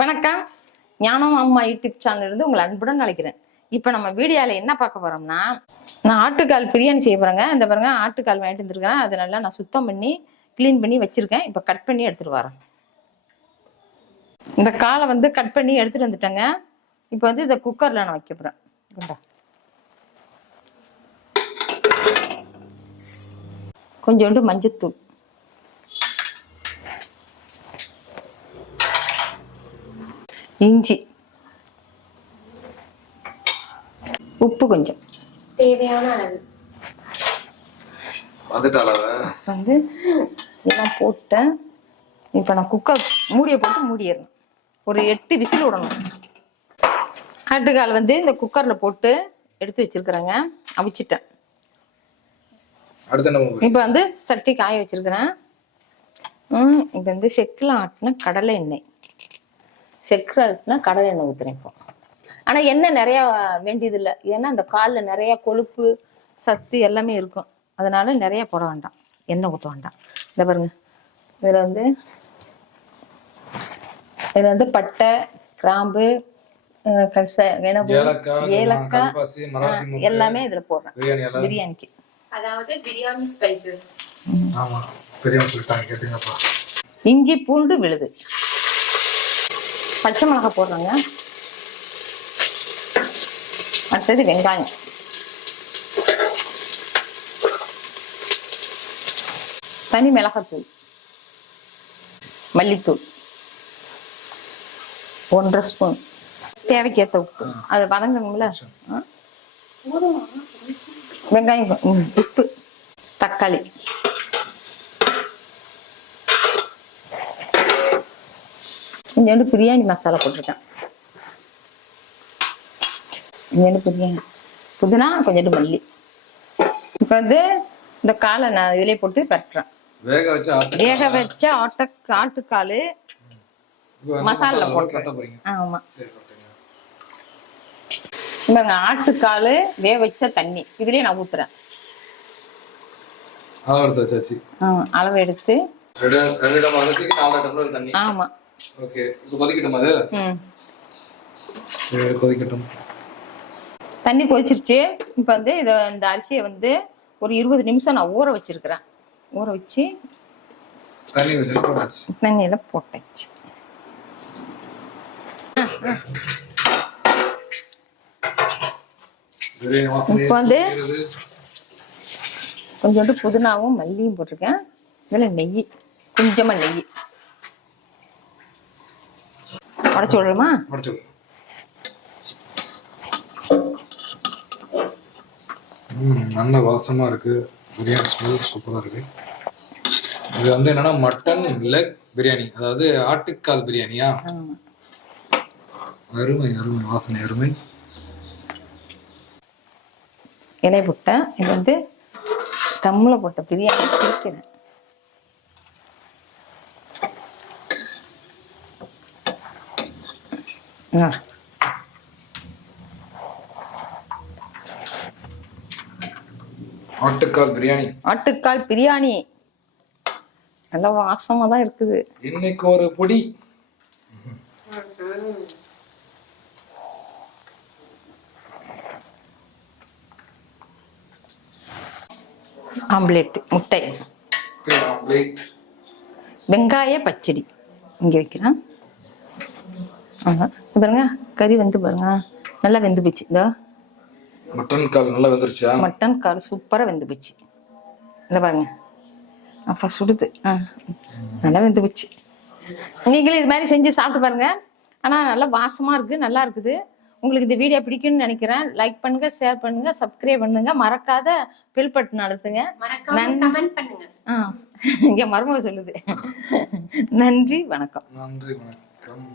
வணக்கம். ஞானம் அம்மா யூடியூப் சேனல் இருந்து உங்களை அன்புடன் அழைக்கிறேன். இப்போ நம்ம வீடியோல என்ன பார்க்க போறோம்னா, நான் ஆட்டுக்கால் பிரியாணி செய்ய போறேங்க. இந்த பாருங்க, ஆட்டுக்கால் வாங்கிட்டு வந்துருக்கேன். அதை நல்லா நான் சுத்தம் பண்ணி கிளீன் பண்ணி வச்சிருக்கேன். இப்போ கட் பண்ணி எடுத்துட்டு வரேன். இந்த காலை வந்து கட் பண்ணி எடுத்துட்டு வந்துட்டேங்க. இப்போ வந்து இதை குக்கர்ல நான் வைக்க போறேன். கொஞ்சோண்டு மஞ்சத்தூள், இஞ்சி, உப்பு கொஞ்சம் தேவையான அளவு வந்து எல்லாம் போட்டேன். இப்போ நான் குக்கர் மூடியை போட்டு மூடிடணும். ஒரு 8 விசில் விடணும். ஆட்டுக்கால் வந்து இந்த குக்கர்ல போட்டு எடுத்து வச்சிருக்கிறேங்க. அவிச்சிட்டேன். இப்போ வந்து சட்டி காய வச்சிருக்கிறேன். இப்போ வந்து செக்கில் ஆட்டின கடலை எண்ணெய், செக்கில் ஆட்டினா கடலை எண்ணெய் ஊற்றுறேன். இப்போ ஆனால் எண்ணெய் நிறையா வேண்டியது இல்லை. ஏன்னா அந்த காலில் நிறையா கொழுப்பு சத்து எல்லாமே இருக்கும். அதனால நிறைய போட வேண்டாம், எண்ணெய் ஊற்ற வேண்டாம். இதை பாருங்க, இதில் வந்து பட்டை, கிராம்பு, ஏலக்காய் எல்லாமே இதுல போடுறேன் பிரியாணிக்கு. அதாவது பிரியாணி ஸ்பைசஸ். ஆமா, பிரியாணி சொல்லிட்டாங்க, கேட்டுங்கப்பா. இஞ்சி, பூண்டு விழுது, பச்சை மிளகாய் போடுறாங்க. அடுத்தது வெங்காயம், தனி மிளகாத்தூள், மல்லித்தூள் 1.5 ஸ்பூன், தேவைக்கேற்ற உப்பு. அது வதங்கணும்ல. வெங்காயம், உப்பு, தக்காளி, கொஞ்சோண்டு பிரியாணி மசாலா போட்டிருக்கேன். கொஞ்சோண்டு பிரியாணி புதினா, கொஞ்சோண்டு மல்லி. இப்போ வந்து இந்த காலை நான் இதுலயே போட்டு பரட்டுறேன். வேக வச்ச ஆட்டுக்காலு மசாலா போட்டுறேன். ஆமா, இவங்க ஆட்டுக்காலு வேக வச்ச தண்ணி இதுலயே நான் ஊத்துறேன். அளவு எடுத்து ஆமா. ஓகே, இப்போ கொதிக்கட்டுமா? அது கொதிக்கட்டும். தண்ணி கொதிச்சிருச்சு. இப்போ வந்து இந்த அரிசியை வந்து ஒரு 20 நிமிஷம் நான் ஊற வச்சிருக்கிறேன். ஊற வச்சு தண்ணியில போட்டாச்சு. இப்போ வந்து கொஞ்சோண்டு புதினாவும் மல்லியும் போட்டிருக்கேன். இதுல நெய், கொஞ்சமா நெய் உடைச்சு விடுறோமா? நல்ல வாசமா இருக்கு. பிரியாணி ஸ்மெல் சூப்பரா இருக்கு. இது வந்து என்னன்னா மட்டன் லெக் பிரியாணி, அதாவது ஆட்டுக்கால் பிரியாணியா? அருமை அருமை, வாசனை அருமை. இலை போட்டேன். இது வந்து தம்முல போட்ட பிரியாணி பிரிக்கிறேன். ஆட்டுக்கால் பிரியாணி, ஆட்டுக்கால் பிரியாணி நல்ல வாசமா தான் இருக்குது. இன்னைக்கு ஒரு பொடி. ஆம்லேட், முட்டை, வெங்காய பச்சடி இங்க வைக்கிறேன். பாருங்க, கறி வந்து பாருங்க நல்லா வெந்து போச்சு. இந்த மட்டன் கால் நல்லா வெந்துருச்சா? மட்டன் கால் சூப்பரா வெந்து போச்சு. இந்த பாருங்க, அப்ப சுடுது. நல்லா வெந்து போச்சு. நீங்களும் இது மாதிரி செஞ்சு சாப்பிட்டு பாருங்க. ஆனா நல்லா வாசமா இருக்கு, நல்லா இருக்குது. உங்களுக்கு இந்த வீடியோ பிடிக்கும்னு நினைக்கிறேன். லைக் பண்ணுங்க, ஷேர் பண்ணுங்க, சப்ஸ்கிரைப் பண்ணுங்க, மறக்காத பெல் பட்டன் அழுத்துங்க. இங்க மருமக சொல்லுது. நன்றி, வணக்கம். நன்றி, வணக்கம்.